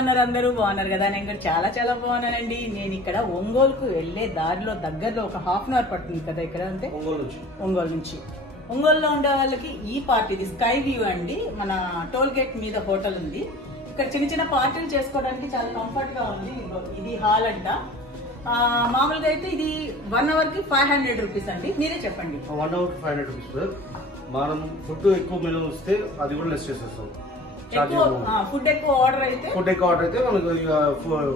ఉన్నారు అందరూ బాగున్నారు కదా? నేను కూడా చాలా చాలా బాగున్నానండి. నేను ఇక్కడ ఒంగోలుకు వెళ్లే దారిలో దగ్గరలో ఒక హాఫ్ అన్ అవర్ పడుతుంది కదా ఇక్కడ అంటే ఒంగోలు నుంచి. ఒంగోలులో ఉండే వాళ్ళకి ఈ పార్టీ ఇది స్కై వ్యూ అండి. మన టోల్ గేట్ మీద హోటల్ ఉంది. ఇక్కడ చిన్న చిన్న పార్టీలు చేసుకోవడానికి చాలా కంఫర్ట్ గా ఉంది. ఇది హాల్ అంట. మామూలుగా అయితే ఇది 1 అవర్ కి 500 రూపీస్ అండి. మీరే చెప్పండి. 1 అవర్ 500 రూపీస్. మనం ఫుడ్ ఎక్కువ మెనూ వస్తే అది కూడా లెస్ చేసేస్తాం. ఫుడ్ ఎక్కువ ఆర్డర్ అయితే మనకు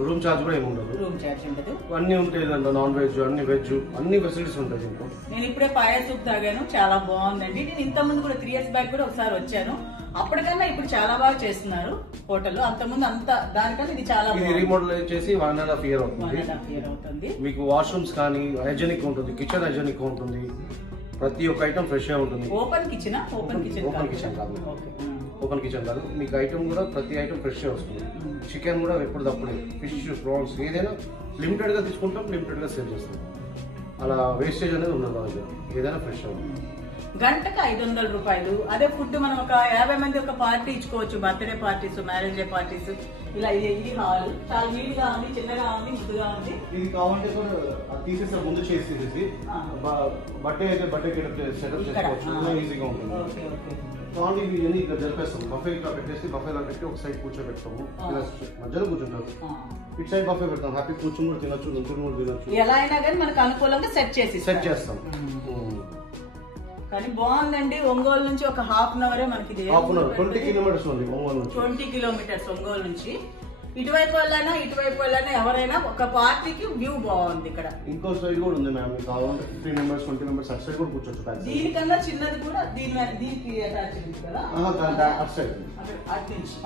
రూమ్ చార్జ్ కూడా ఏమి ఉండదు. రూమ్ చార్జ్ ఉండదు. అన్ని ఉంటాయి, నాన్ వెజ్ అన్ని వెజ్ అన్ని ఫెసిలిటీస్ ఉంటాయి. నేను ఇప్పుడే పాయా సూప్ తాగాను, చాలా బాగుందండి. నేను ఇంత ముందు కూడా 3 ఇయర్స్ బ్యాక్ కూడా ఒకసారి వచ్చాను. అప్పటికన్నా ఇప్పుడు చాలా బాగా చేస్తున్నారు హోటల్. అంతకుముందు అంత దానికన్నా ఇది చాలా రీమోడల్ చేసి 1.5 year అవుతుంది. మీకు వాష్రూమ్స్ కానీ హైజెనిక్ ఉంటుంది, కిచెన్ హైజెనిక్ ఉంటుంది, ప్రతి ఒక్క ఐటమ్ ఫ్రెష్ గా ఉంటుంది. ఓపెన్ కిచెన్ కాదు, మీకు ఐటమ్ కూడా ప్రతి ఐటమ్ ఫ్రెష్ గా వస్తుంది. చికెన్ కూడా ఎప్పుడు తప్పుడే, ఫిష్ ప్రాన్స్ ఏదైనా లిమిటెడ్ గా తీసుకుంటాం, లిమిటెడ్ గా సేల్ చేస్తాం. అలా వేస్టేజ్ అనేది ఉండదు, ఏదైనా ఫ్రెష్ గా ఉంటుంది. గంటకు 500 రూపాయలు. అదే ఫుడ్ మనం ఒక 50 మంది ఒక పార్టీ ఇచ్చుకోవచ్చు. Birthday parties, marriage day parties. ఇలా ఇది హాల్ చాలా నీట్ గా ఉంది, చిన్నగా ఉంది, ముద్దుగా ఉంది. ఇది కావాలంటే తీసేసి ముందు చేసి బర్త్డే అయితే బర్త్డే సెటప్ చేసుకోవచ్చు, ఈజీగా ఉంటుంది. కావాలి ఇవన్నీ ఇక్కడ జరిపేస్తాం. బఫే ఇక్కడ పెట్టేసి బఫేలో పెట్టి ఒక సైడ్ కూర్చోబెడతాము, మధ్యలో కూర్చుంటారు. ఇటు సైడ్ బఫే పెడతాం, హ్యాపీ కూర్చుని కూడా తినొచ్చు, నుంచుని కూడా తినొచ్చు. ఎలా అయినా కానీ మనకు అనుకూలంగా సెట్ చేస్తాం. కానీ బాగుందండి. ఒంగోలు నుంచి ఒక హాఫ్ అన్ అవరే మనకి 20 కిలోమీటర్స్ ఉంది. 20 కిలోమీటర్స్ ఒంగోలు నుంచి. ఇటువైపు వెళ్ళైనా ఇటువైపు వెళ్ళైనా ఎవరైనా ఒక పార్టీకి వ్యూ బాగుంది. ఇక్కడ ఇంకో సైడ్ కూడా ఉంది మ్యామ్, కావాలంటే 15 మెంబర్స్ 20 మెంబర్స్ అటు సైడ్ కూడా కూర్చోచ్చు. దీనికన్నా చిన్నది కూడా దీనికి అటాచ్ ఉంది కదా, అటు సైడ్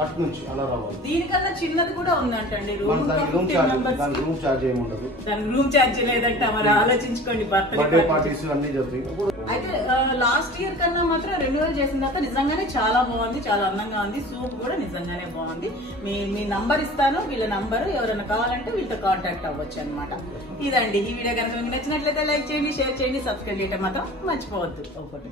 అటు నుంచి అలా రావాలి. దీనికన్నా చిన్నది కూడా ఉందంటండి. రూమ్ చార్జ్ ఏమి ఉండదు, దానికి రూమ్ చార్జ్ లేదంట. మరి ఆలోచించుకోండి. బర్త్డే పార్టీస్ అన్ని జరుగుతాయి. అయితే లాస్ట్ ఇయర్ కన్నా మాత్రం రెన్యువల్ చేసిన తర్వాత నిజంగానే చాలా బాగుంది, చాలా అందంగా ఉంది. సూప్ కూడా నిజంగానే బాగుంది. మీ నంబర్ ఇస్తాను, వీళ్ళ నంబర్ ఎవరైనా కావాలంటే వీళ్ళతో కాంటాక్ట్ అవ్వచ్చు అనమాట. ఇదండి ఈ వీడియో కనుక మీకు నచ్చినట్లయితే లైక్ చేయండి, షేర్ చేయండి, సబ్స్క్రైబ్ చేయడం మాత్రం మర్చిపోవద్దు. ఒకటి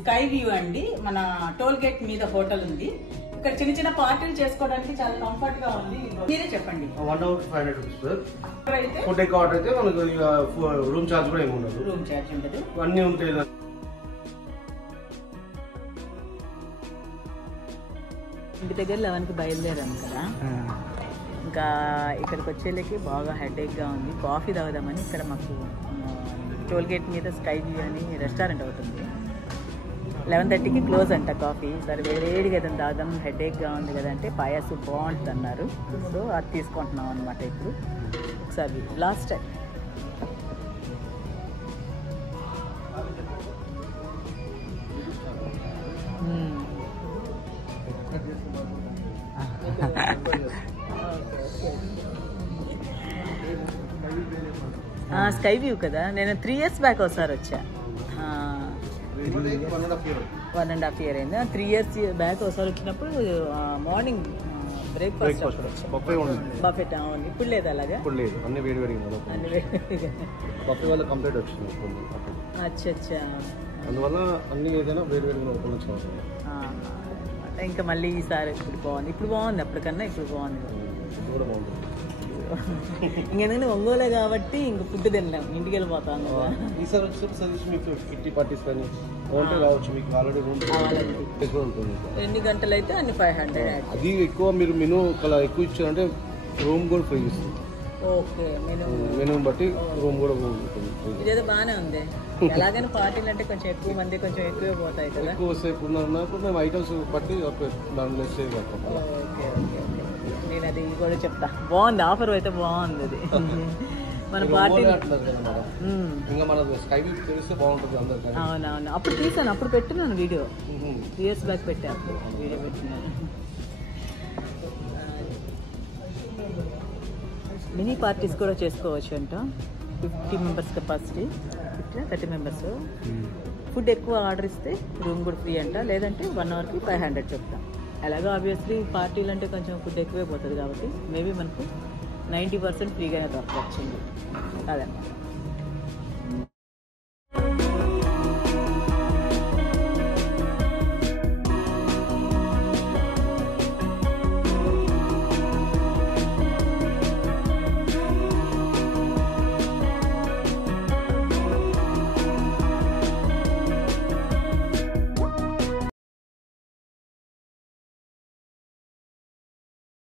స్కై వ్యూ అండి. మన టోల్ గేట్ మీద హోటల్ ఉంది. ఇక్కడ చిన్న చిన్న పార్టీలు చేసుకోవడానికి చాలా కంఫర్ట్ గా ఉంది. మీరే చెప్పండి. 1 అవర్ 500 రూపీస్. ఫుడ్ ఎక్కువ ఆర్డర్ అయితే మనకు రూమ్ చార్జ్ కూడా ఏమి ఉండదు. రూమ్ చార్జ్ ఉండదు, అన్ని ఉంటాయి. ఇంటి దగ్గర 11కి బయలుదేరాము కదా, ఇంకా ఇక్కడికి వచ్చేళ్ళకి బాగా హెడేక్గా ఉంది. కాఫీ తాగుదామని ఇక్కడ మాకు టోల్గేట్ మీద స్కై వ్యూ అని రెస్టారెంట్ అవుతుంది. 11:30కి క్లోజ్ అంట కాఫీ. సరే వేడిగా ఏదైనా తాగుదాం, హెడేక్గా ఉంది కదా అంటే పాయా సూప్ బాగుంటుంది అన్నారు. సో అది తీసుకుంటున్నాం అనమాట. ఇప్పుడు ఒకసారి లాస్ట్ టైం స్కై వ్యూ కదా. నేను 3 ఇయర్స్ బ్యాక్ ఒకసారి వచ్చా. 1.5 year అయిందా? 3 ఇయర్స్ బ్యాక్ ఒకసారి వచ్చినప్పుడు మార్నింగ్ బ్రేక్ఫాస్ట్ బఫెట్ అవును. ఇప్పుడు లేదు అలాగా. అచ్చా. అందువల్ల అన్ని ఏదైనా వేడివేడిగా ఓపెన్ వచ్చాయి. ఇంకా మళ్ళీ ఈసారి ఇప్పుడు బాగుంది. ఇప్పుడు బాగుంది, అప్పటికన్నా ఇప్పుడు బాగుంది. ఇంకెందుకంటే ఒంగోలే కాబట్టి ఇంక ఫుడ్ తిన్నాం, ఇంటికి వెళ్ళిపోతాం కదా. ఈసారి వచ్చేసరికి మీకు 50 పార్టీస్ కానీ రావచ్చు. మీకు ఆల్రెడీ రూమ్ ఉంటుంది. ఎన్ని గంటలు అయితే అన్ని 500. అది ఎక్కువ మీరు మెనూ ఎక్కువ ఇచ్చారంటే రూమ్ కూడా ఫ్రీ ఇస్తుంది. ఓకే, మెనూ బట్టి రూమ్ కూడా ఉంటుంది. ఇదేదో బాగానే ఉంది. ఎలాగైనా పార్టీలు అంటే కొంచెం ఎక్కువ మంది కొంచెం ఎక్కువే పోతాయి కదా. ఎక్కువసేపు ఉన్నప్పుడు మేము ఐటమ్స్ బట్టి దాని లెస్ చేస్తాం. ఓకే ఓకే ఓకే, నేను అది కూడా చెప్తా. బాగుంది, ఆఫర్ అయితే బాగుంది. అది మన పార్టీ ఇంకా మన స్కై వ్యూ తెలిస్తే బాగుంటుంది అందరికీ. అవునవును, అప్పుడు తీసాను, అప్పుడు పెట్టినాను వీడియో. 3 ఇయర్స్ బ్యాక్ పెట్టా, అప్పుడు వీడియో పెట్టినాను. మినీ పార్టీస్ కూడా చేసుకోవచ్చు అంట. 50 మెంబర్స్ కెపాసిటీ, 30 మెంబర్స్. ఫుడ్ ఎక్కువ ఆర్డర్ ఇస్తే రూమ్ కూడా ఫ్రీ అంట. లేదంటే 1 అవర్కి 500 చెప్తాం. అలాగే ఆబ్వియస్లీ పార్టీలు అంటే కొంచెం ఫుడ్ ఎక్కువే పోతుంది కాబట్టి మేబీ మనకు 90% ఫ్రీగానే దొరకవచ్చింది అదన్నమాట.